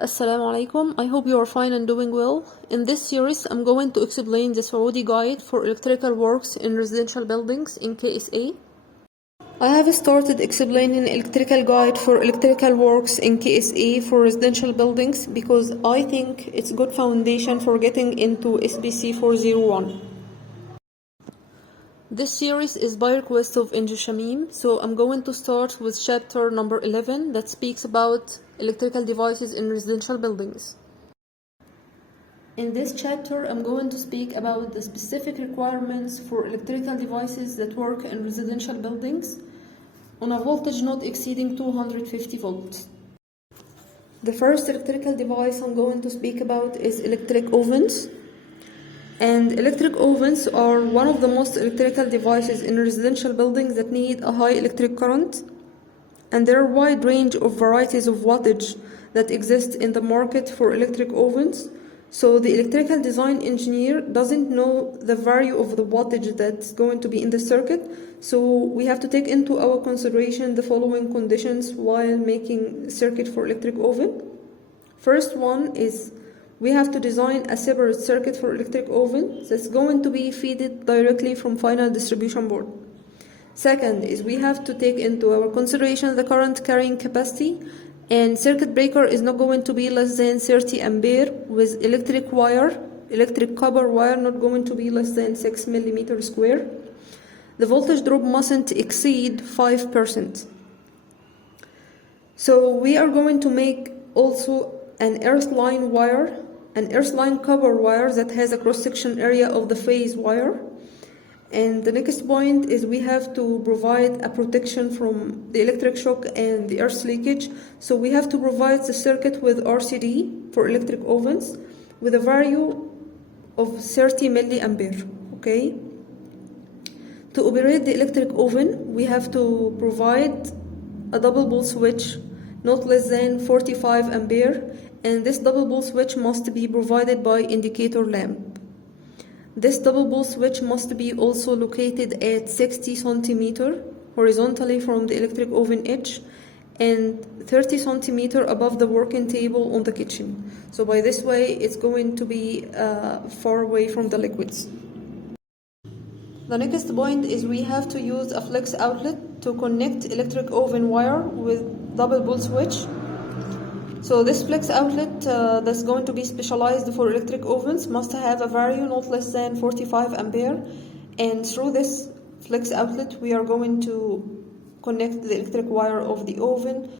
Assalamu alaikum. I hope you are fine and doing well. In this series, I'm going to explain the Saudi guide for electrical works in residential buildings in KSA. I have started explaining electrical guide for electrical works in KSA for residential buildings because I think it's good foundation for getting into SBC 401. This series is by request of Enji Shamim, so I'm going to start with chapter number 11 that speaks about electrical devices in residential buildings. In this chapter, I'm going to speak about the specific requirements for electrical devices that work in residential buildings on a voltage not exceeding 250 volts. The first electrical device I'm going to speak about is electric ovens. And electric ovens are one of the most electrical devices in residential buildings that need a high electric current. And there are a wide range of varieties of wattage that exist in the market for electric ovens. So the electrical design engineer doesn't know the value of the wattage that's going to be in the circuit. So we have to take into our consideration the following conditions while making a circuit for electric oven. First one is we have to design a separate circuit for electric oven that's going to be fed directly from final distribution board. Second is we have to take into our consideration the current carrying capacity, and circuit breaker is not going to be less than 30 ampere with electric copper wire not going to be less than 6 millimeter square. The voltage drop mustn't exceed 5%. So we are going to make also an earth line copper wire that has a cross-section area of the phase wire. And the next point is we have to provide a protection from the electric shock and the earth leakage. So we have to provide the circuit with RCD for electric ovens with a value of 30 milliampere. Okay. To operate the electric oven, we have to provide a double pole switch not less than 45 ampere, and this double pole switch must be provided by indicator lamp. This double pole switch must be also located at 60 centimeter horizontally from the electric oven edge and 30 centimeter above the working table on the kitchen. So by this way, it's going to be far away from the liquids. The next point is we have to use a flex outlet to connect electric oven wire with double pole switch. So this flex outlet that's going to be specialized for electric ovens must have a value not less than 45 ampere, and through this flex outlet we are going to connect the electric wire of the oven